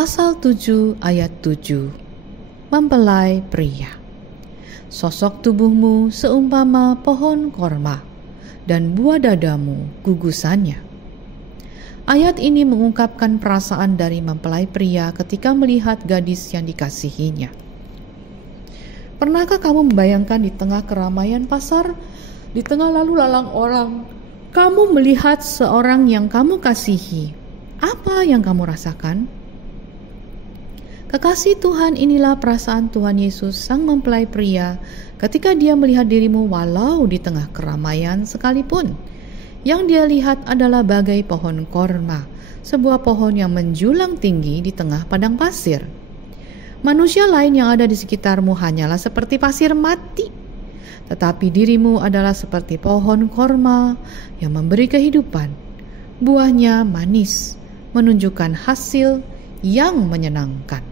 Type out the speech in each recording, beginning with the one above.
Pasal 7 ayat 7. Mempelai pria. Sosok tubuhmu seumpama pohon korma, dan buah dadamu gugusannya. Ayat ini mengungkapkan perasaan dari mempelai pria ketika melihat gadis yang dikasihinya. Pernahkah kamu membayangkan di tengah keramaian pasar, di tengah lalu lalang orang, kamu melihat seorang yang kamu kasihi? Apa yang kamu rasakan? Kekasih Tuhan, inilah perasaan Tuhan Yesus sang mempelai pria ketika dia melihat dirimu walau di tengah keramaian sekalipun. Yang dia lihat adalah bagai pohon korma, sebuah pohon yang menjulang tinggi di tengah padang pasir. Manusia lain yang ada di sekitarmu hanyalah seperti pasir mati, tetapi dirimu adalah seperti pohon korma yang memberi kehidupan. Buahnya manis, menunjukkan hasil yang menyenangkan.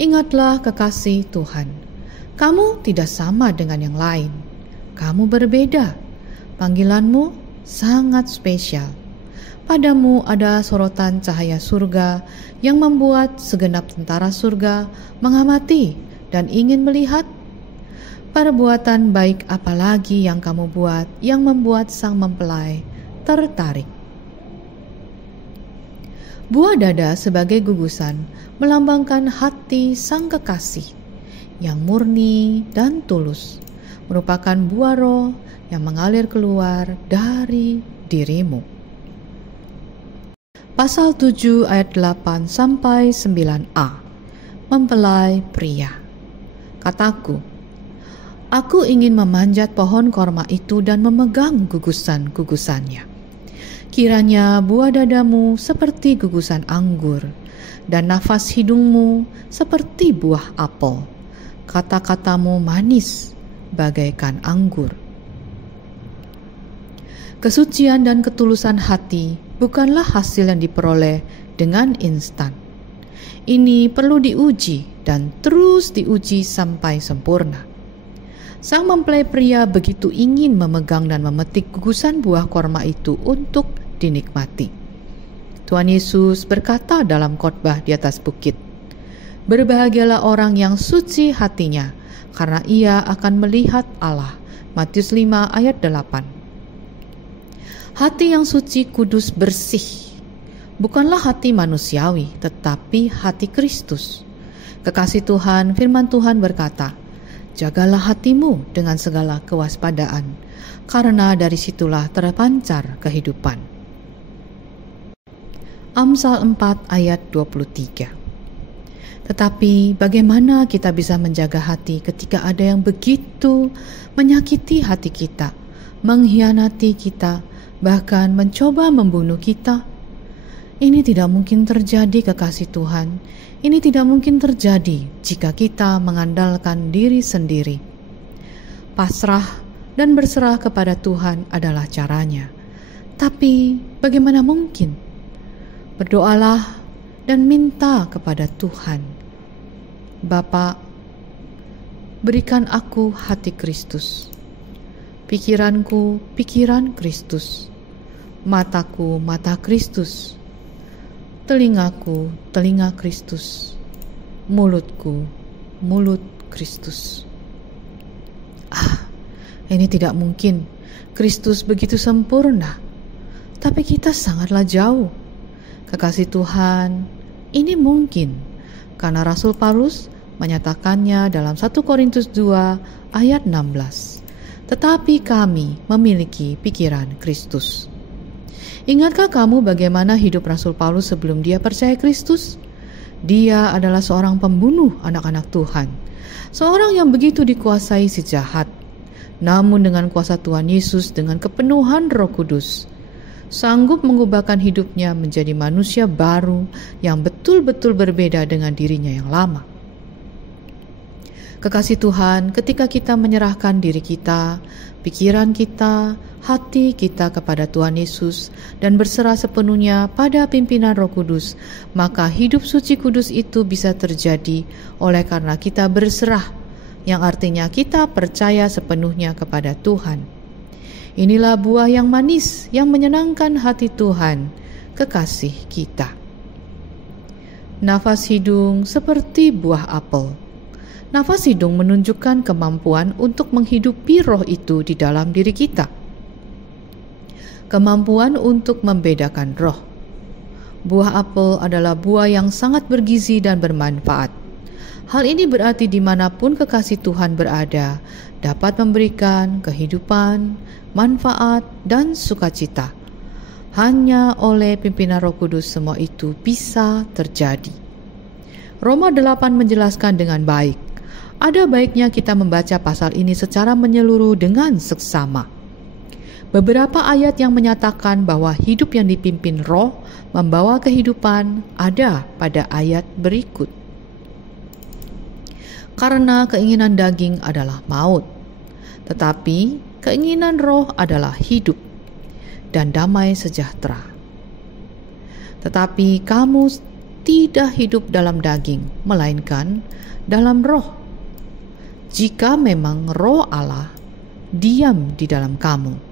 Ingatlah kekasih Tuhan, kamu tidak sama dengan yang lain. Kamu berbeda. Panggilanmu sangat spesial. Padamu ada sorotan cahaya surga yang membuat segenap tentara surga mengamati dan ingin melihat. Perbuatan baik apalagi yang kamu buat yang membuat sang mempelai tertarik. Buah dada sebagai gugusan melambangkan hati sang kekasih yang murni dan tulus, merupakan buah roh yang mengalir keluar dari dirimu. Pasal 7 ayat 8 sampai 9a. Mempelai pria. Kataku, aku ingin memanjat pohon korma itu dan memegang gugusan-gugusannya. Kiranya buah dadamu seperti gugusan anggur, dan nafas hidungmu seperti buah apel. Kata-katamu manis bagaikan anggur. Kesucian dan ketulusan hati bukanlah hasil yang diperoleh dengan instan. Ini perlu diuji dan terus diuji sampai sempurna. Sang mempelai pria begitu ingin memegang dan memetik gugusan buah korma itu untuk dinikmati. Tuhan Yesus berkata dalam khotbah di atas bukit, "Berbahagialah orang yang suci hatinya, karena ia akan melihat Allah." Matius 5 ayat 8. Hati yang suci, kudus, bersih bukanlah hati manusiawi, tetapi hati Kristus. Kekasih Tuhan, firman Tuhan berkata, "Jagalah hatimu dengan segala kewaspadaan, karena dari situlah terpancar kehidupan." Amsal 4 ayat 23. Tetapi bagaimana kita bisa menjaga hati ketika ada yang begitu menyakiti hati kita, mengkhianati kita, bahkan mencoba membunuh kita? Ini tidak mungkin terjadi, kekasih Tuhan. Ini tidak mungkin terjadi jika kita mengandalkan diri sendiri. Pasrah dan berserah kepada Tuhan adalah caranya. Tapi bagaimana mungkin? Berdoalah dan minta kepada Tuhan, "Bapa, berikan aku hati Kristus, pikiranku pikiran Kristus, mataku mata Kristus, telingaku telinga Kristus, mulutku mulut Kristus." Ini tidak mungkin. Kristus begitu sempurna, tapi kita sangatlah jauh. Kekasih Tuhan, ini mungkin karena Rasul Paulus menyatakannya dalam 1 Korintus 2 ayat 16. Tetapi kami memiliki pikiran Kristus. Ingatkah kamu bagaimana hidup Rasul Paulus sebelum dia percaya Kristus? Dia adalah seorang pembunuh anak-anak Tuhan, seorang yang begitu dikuasai si jahat. Namun dengan kuasa Tuhan Yesus, dengan kepenuhan Roh Kudus, sanggup mengubahkan hidupnya menjadi manusia baru yang betul-betul berbeda dengan dirinya yang lama. Kekasih Tuhan, ketika kita menyerahkan diri kita, pikiran kita, hati kita kepada Tuhan Yesus dan berserah sepenuhnya pada pimpinan Roh Kudus, maka hidup suci kudus itu bisa terjadi oleh karena kita berserah, yang artinya kita percaya sepenuhnya kepada Tuhan. Inilah buah yang manis yang menyenangkan hati Tuhan, kekasih kita. Nafas hidung seperti buah apel. Nafas hidung menunjukkan kemampuan untuk menghidupi roh itu di dalam diri kita. Kemampuan untuk membedakan roh. Buah apel adalah buah yang sangat bergizi dan bermanfaat. Hal ini berarti dimanapun kekasih Tuhan berada, dapat memberikan kehidupan, manfaat, dan sukacita. Hanya oleh pimpinan Roh Kudus semua itu bisa terjadi. Roma 8 menjelaskan dengan baik. Ada baiknya kita membaca pasal ini secara menyeluruh dengan seksama. Beberapa ayat yang menyatakan bahwa hidup yang dipimpin roh membawa kehidupan ada pada ayat berikut. Karena keinginan daging adalah maut, tetapi keinginan roh adalah hidup dan damai sejahtera. Tetapi kamu tidak hidup dalam daging, melainkan dalam roh. Jika memang roh Allah diam di dalam kamu.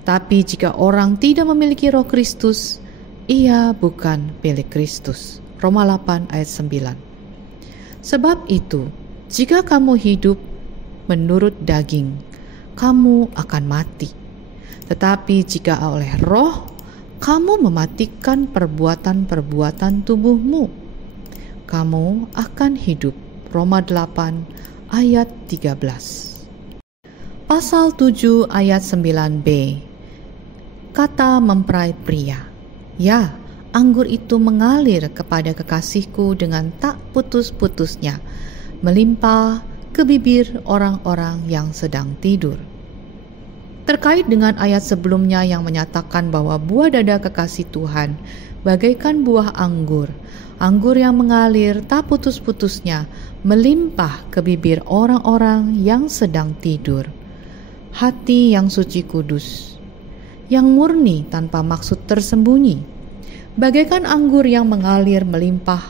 Tapi jika orang tidak memiliki roh Kristus, ia bukan milik Kristus. Roma 8 ayat 9. Sebab itu, jika kamu hidup menurut daging, kamu akan mati. Tetapi jika oleh roh, kamu mematikan perbuatan-perbuatan tubuhmu, kamu akan hidup. Roma 8 ayat 13. Pasal 7 ayat 9b. Kata mempelai pria, ya, anggur itu mengalir kepada kekasihku dengan tak putus-putusnya, melimpah ke bibir orang-orang yang sedang tidur. Terkait dengan ayat sebelumnya yang menyatakan bahwa buah dada kekasih Tuhan bagaikan buah anggur yang mengalir tak putus-putusnya, melimpah ke bibir orang-orang yang sedang tidur. Hati yang suci kudus, yang murni tanpa maksud tersembunyi, bagaikan anggur yang mengalir melimpah,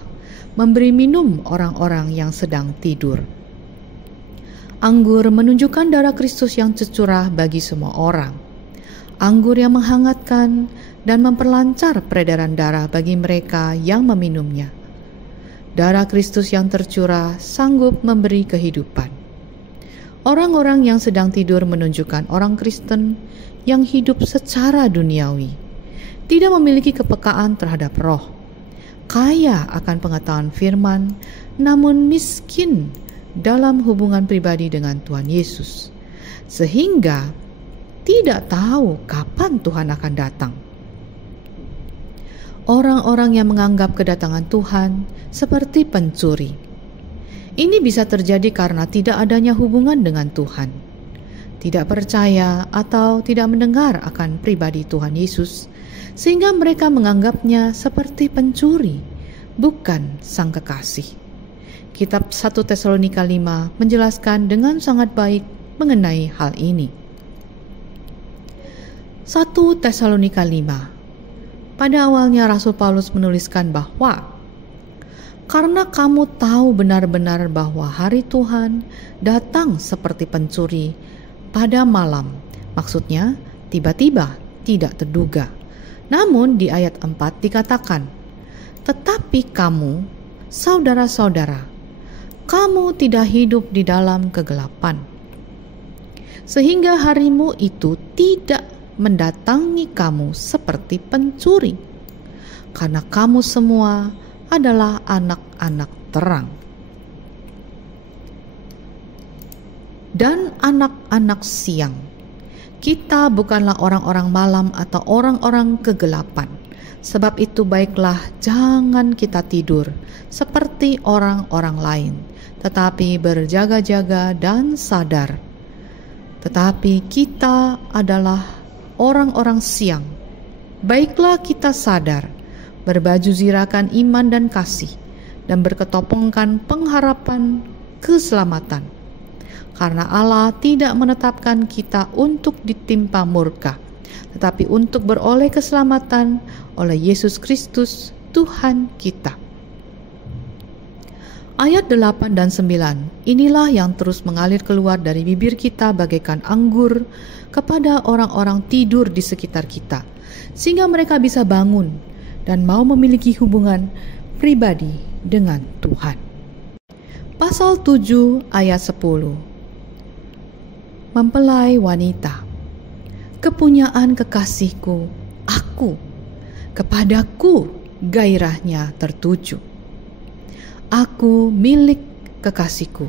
memberi minum orang-orang yang sedang tidur. Anggur menunjukkan darah Kristus yang tercurah bagi semua orang. Anggur yang menghangatkan dan memperlancar peredaran darah bagi mereka yang meminumnya. Darah Kristus yang tercurah sanggup memberi kehidupan. Orang-orang yang sedang tidur menunjukkan orang Kristen yang hidup secara duniawi, tidak memiliki kepekaan terhadap roh, kaya akan pengetahuan firman, namun miskin dalam hubungan pribadi dengan Tuhan Yesus, sehingga tidak tahu kapan Tuhan akan datang. Orang-orang yang menganggap kedatangan Tuhan seperti pencuri. Ini bisa terjadi karena tidak adanya hubungan dengan Tuhan, tidak percaya atau tidak mendengar akan pribadi Tuhan Yesus, sehingga mereka menganggapnya seperti pencuri, bukan sang kekasih. Kitab 1 Tesalonika 5 menjelaskan dengan sangat baik mengenai hal ini. 1 Tesalonika 5. Pada awalnya Rasul Paulus menuliskan bahwa karena kamu tahu benar-benar bahwa hari Tuhan datang seperti pencuri pada malam. Maksudnya tiba-tiba, tidak terduga. Namun di ayat 4 dikatakan, tetapi kamu, saudara-saudara, kamu tidak hidup di dalam kegelapan, sehingga harimu itu tidak mendatangi kamu seperti pencuri, karena kamu semua adalah anak-anak terang dan anak-anak siang. Kita bukanlah orang-orang malam atau orang-orang kegelapan. Sebab itu baiklah jangan kita tidur seperti orang-orang lain, tetapi berjaga-jaga dan sadar. Tetapi kita adalah orang-orang siang. Baiklah kita sadar, berbaju zirakan iman dan kasih, dan berketopongkan pengharapan keselamatan. Karena Allah tidak menetapkan kita untuk ditimpa murka, tetapi untuk beroleh keselamatan oleh Yesus Kristus Tuhan kita. Ayat 8 dan 9, inilah yang terus mengalir keluar dari bibir kita bagaikan anggur kepada orang-orang tidur di sekitar kita, sehingga mereka bisa bangun dan mau memiliki hubungan pribadi dengan Tuhan. Pasal 7 ayat 10. Mempelai wanita, kepunyaan kekasihku, aku, kepadaku gairahnya tertuju. Aku milik kekasihku.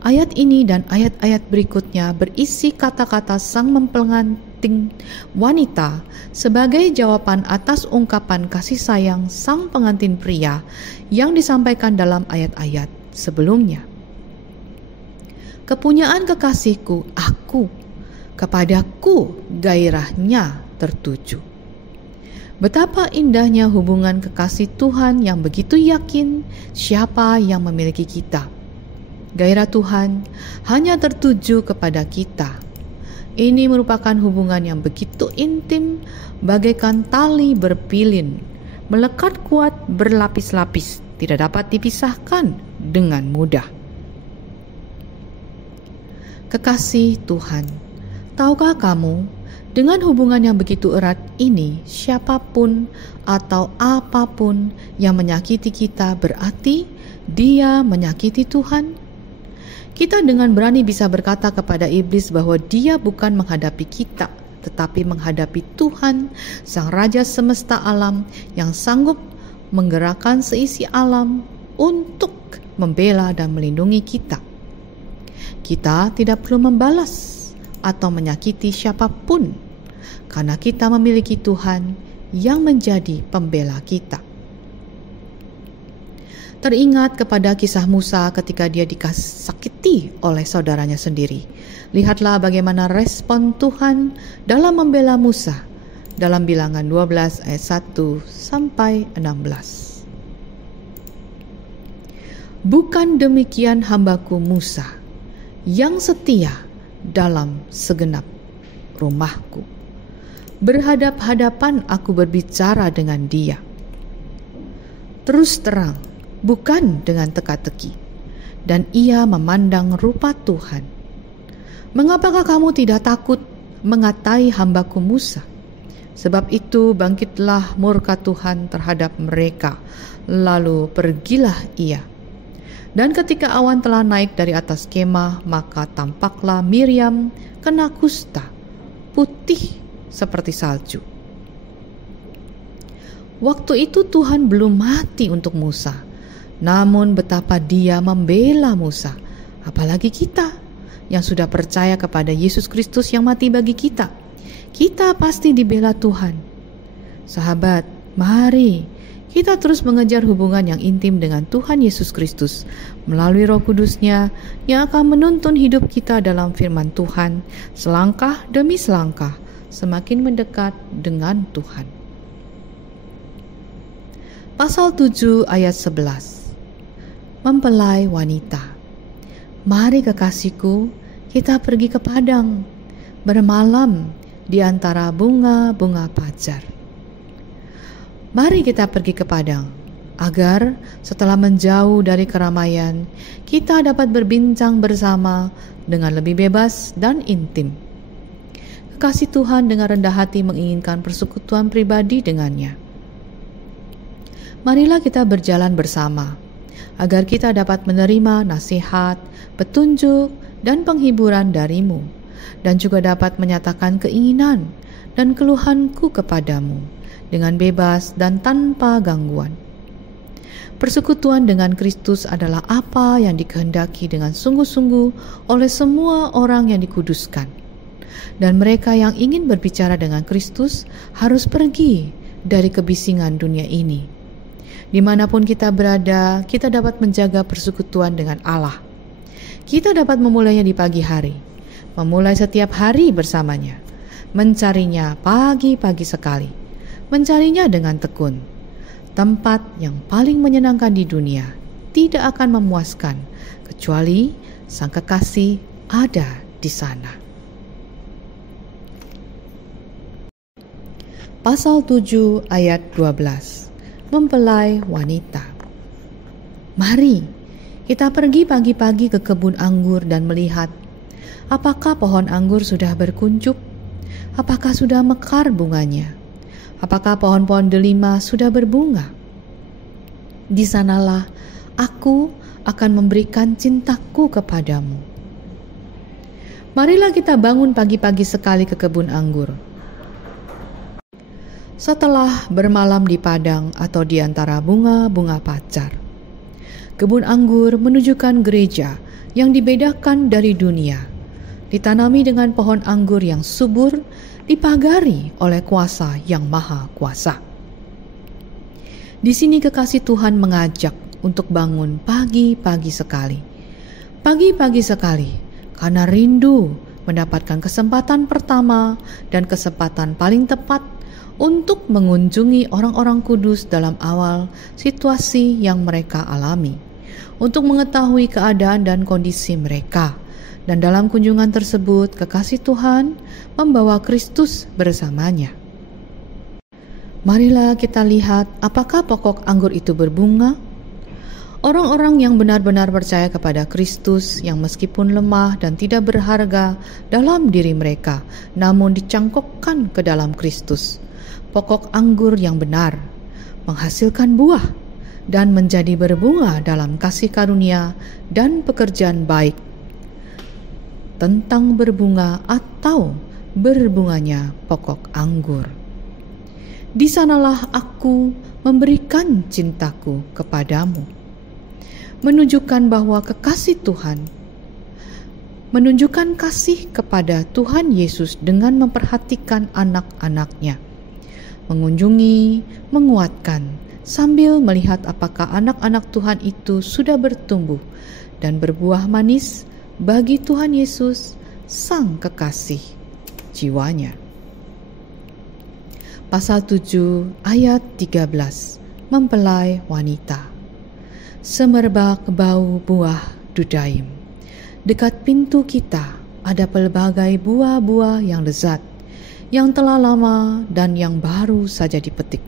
Ayat ini dan ayat-ayat berikutnya berisi kata-kata sang mempengantin wanita sebagai jawaban atas ungkapan kasih sayang sang pengantin pria yang disampaikan dalam ayat-ayat sebelumnya. Kepunyaan kekasihku, aku, kepadaku gairahnya tertuju. Betapa indahnya hubungan kekasih Tuhan yang begitu yakin siapa yang memiliki kita. Gairah Tuhan hanya tertuju kepada kita. Ini merupakan hubungan yang begitu intim, bagaikan tali berpilin, melekat kuat berlapis-lapis, tidak dapat dipisahkan dengan mudah. Kekasih Tuhan, tahukah kamu, dengan hubungan yang begitu erat ini, siapapun atau apapun yang menyakiti kita berarti dia menyakiti Tuhan? Kita dengan berani bisa berkata kepada iblis bahwa dia bukan menghadapi kita, tetapi menghadapi Tuhan, Sang Raja semesta alam yang sanggup menggerakkan seisi alam untuk membela dan melindungi kita. Kita tidak perlu membalas atau menyakiti siapapun, karena kita memiliki Tuhan yang menjadi pembela kita. Teringat kepada kisah Musa ketika dia disakiti oleh saudaranya sendiri. Lihatlah bagaimana respon Tuhan dalam membela Musa dalam Bilangan 12 ayat 1 sampai 16. Bukan demikian hambaku Musa yang setia dalam segenap rumahku. Berhadap-hadapan aku berbicara dengan dia. Terus terang, bukan dengan teka-teki, dan ia memandang rupa Tuhan. Mengapakah kamu tidak takut mengatai hambaku Musa? Sebab itu bangkitlah murka Tuhan terhadap mereka, lalu pergilah ia. Dan ketika awan telah naik dari atas kemah, maka tampaklah Miriam kena kusta, putih seperti salju. Waktu itu Tuhan belum mati untuk Musa. Namun betapa dia membela Musa, apalagi kita yang sudah percaya kepada Yesus Kristus yang mati bagi kita. Kita pasti dibela Tuhan. Sahabat, mari kita terus mengejar hubungan yang intim dengan Tuhan Yesus Kristus melalui Roh Kudus-Nya yang akan menuntun hidup kita dalam firman Tuhan selangkah demi selangkah semakin mendekat dengan Tuhan. Pasal 7 ayat 11. Mempelai wanita, mari kekasihku, kita pergi ke padang, bermalam di antara bunga-bunga pajar. Mari kita pergi ke padang, agar setelah menjauh dari keramaian, kita dapat berbincang bersama dengan lebih bebas dan intim. Kekasih Tuhan dengan rendah hati menginginkan persekutuan pribadi dengannya. Marilah kita berjalan bersama, agar kita dapat menerima nasihat, petunjuk, dan penghiburan darimu, dan juga dapat menyatakan keinginan dan keluhanku kepadamu dengan bebas dan tanpa gangguan. Persekutuan dengan Kristus adalah apa yang dikehendaki dengan sungguh-sungguh oleh semua orang yang dikuduskan. Dan mereka yang ingin berbicara dengan Kristus harus pergi dari kebisingan dunia ini. Dimanapun kita berada, kita dapat menjaga persekutuan dengan Allah. Kita dapat memulainya di pagi hari, memulai setiap hari bersamanya, mencarinya pagi-pagi sekali, mencarinya dengan tekun. Tempat yang paling menyenangkan di dunia tidak akan memuaskan kecuali Sang Kekasih ada di sana. Pasal 7 ayat 12. Mempelai wanita. Mari kita pergi pagi-pagi ke kebun anggur dan melihat apakah pohon anggur sudah berkuncup, apakah sudah mekar bunganya, apakah pohon-pohon delima sudah berbunga. Di sanalah aku akan memberikan cintaku kepadamu. Marilah kita bangun pagi-pagi sekali ke kebun anggur. Setelah bermalam di padang atau di antara bunga-bunga pacar, kebun anggur menunjukkan gereja yang dibedakan dari dunia, ditanami dengan pohon anggur yang subur, dipagari oleh kuasa yang maha kuasa. Di sini kekasih Tuhan mengajak untuk bangun pagi-pagi sekali. Pagi-pagi sekali, karena rindu mendapatkan kesempatan pertama dan kesempatan paling tepat untuk mengunjungi orang-orang kudus dalam awal situasi yang mereka alami, untuk mengetahui keadaan dan kondisi mereka. Dan dalam kunjungan tersebut, kekasih Tuhan membawa Kristus bersamanya. Marilah kita lihat apakah pokok anggur itu berbunga. Orang-orang yang benar-benar percaya kepada Kristus, yang meskipun lemah dan tidak berharga dalam diri mereka, namun dicangkokkan ke dalam Kristus. Pokok anggur yang benar menghasilkan buah dan menjadi berbunga dalam kasih karunia dan pekerjaan baik. Tentang berbunga atau berbunganya pokok anggur. Di sanalah aku memberikan cintaku kepadamu. Menunjukkan bahwa kekasih Tuhan, menunjukkan kasih kepada Tuhan Yesus dengan memperhatikan anak-anaknya, mengunjungi, menguatkan, sambil melihat apakah anak-anak Tuhan itu sudah bertumbuh dan berbuah manis bagi Tuhan Yesus, Sang Kekasih jiwanya. Pasal 7 ayat 13, mempelai wanita. Semerbak bau buah dudaim. Dekat pintu kita ada pelbagai buah-buah yang lezat, yang telah lama dan yang baru saja dipetik.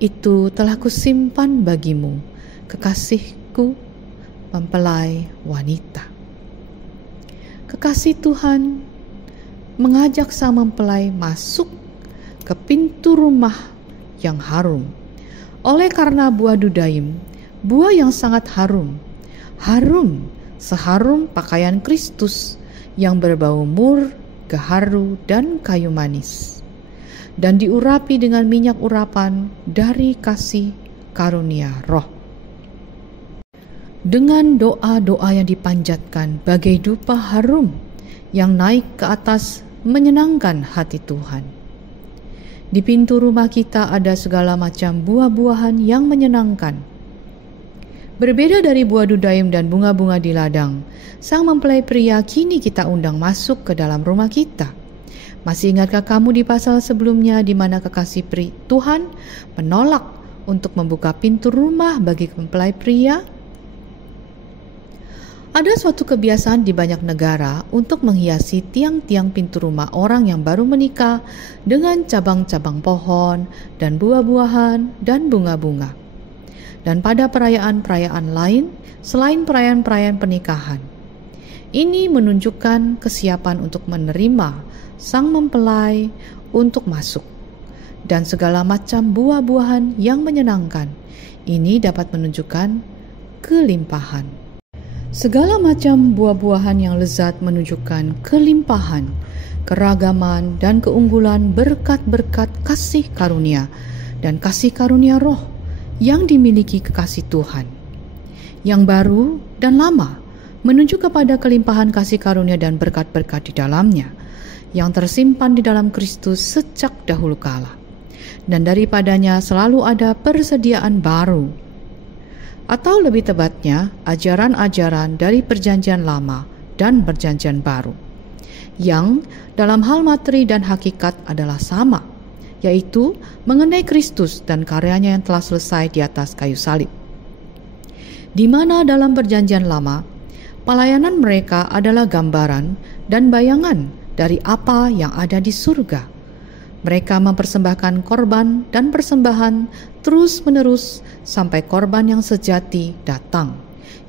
Itu telah kusimpan bagimu, kekasihku, mempelai wanita. Kekasih Tuhan mengajak sang mempelai masuk ke pintu rumah yang harum. Oleh karena buah dudaim, buah yang sangat harum, seharum pakaian Kristus yang berbau mur, gaharu, dan kayu manis, dan diurapi dengan minyak urapan dari kasih karunia roh. Dengan doa-doa yang dipanjatkan bagai dupa harum yang naik ke atas menyenangkan hati Tuhan. Di pintu rumah kita ada segala macam buah-buahan yang menyenangkan. Berbeda dari buah dudaim dan bunga-bunga di ladang, sang mempelai pria kini kita undang masuk ke dalam rumah kita. Masih ingatkah kamu di pasal sebelumnya di mana kekasih Tuhan menolak untuk membuka pintu rumah bagi mempelai pria? Ada suatu kebiasaan di banyak negara untuk menghiasi tiang-tiang pintu rumah orang yang baru menikah dengan cabang-cabang pohon dan buah-buahan dan bunga-bunga. Dan pada perayaan-perayaan lain selain perayaan-perayaan pernikahan. Ini menunjukkan kesiapan untuk menerima sang mempelai untuk masuk. Dan segala macam buah-buahan yang menyenangkan. Ini dapat menunjukkan kelimpahan. Segala macam buah-buahan yang lezat menunjukkan kelimpahan, keragaman, dan keunggulan berkat-berkat kasih karunia dan kasih karunia roh yang dimiliki kekasih Tuhan. Yang baru dan lama menunjuk kepada kelimpahan kasih karunia dan berkat-berkat di dalamnya yang tersimpan di dalam Kristus sejak dahulu kala. Dan daripadanya selalu ada persediaan baru, atau lebih tepatnya ajaran-ajaran dari perjanjian lama dan perjanjian baru, yang dalam hal materi dan hakikat adalah sama, yaitu mengenai Kristus dan karyanya yang telah selesai di atas kayu salib. Di mana dalam perjanjian lama, pelayanan mereka adalah gambaran dan bayangan dari apa yang ada di surga. Mereka mempersembahkan korban dan persembahan terus-menerus sampai korban yang sejati datang,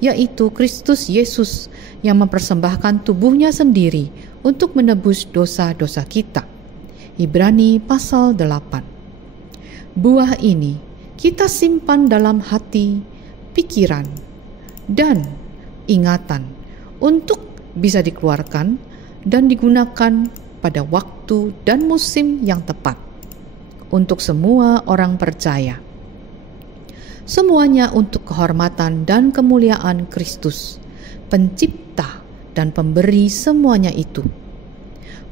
yaitu Kristus Yesus yang mempersembahkan tubuhnya sendiri untuk menebus dosa-dosa kita. Ibrani pasal 8. Buah ini kita simpan dalam hati, pikiran, dan ingatan untuk bisa dikeluarkan dan digunakan pada waktu dan musim yang tepat untuk semua orang percaya. Semuanya untuk kehormatan dan kemuliaan Kristus, Pencipta dan Pemberi semuanya itu.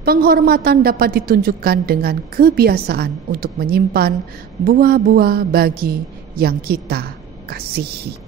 Penghormatan dapat ditunjukkan dengan kebiasaan untuk menyimpan buah-buah bagi yang kita kasihi.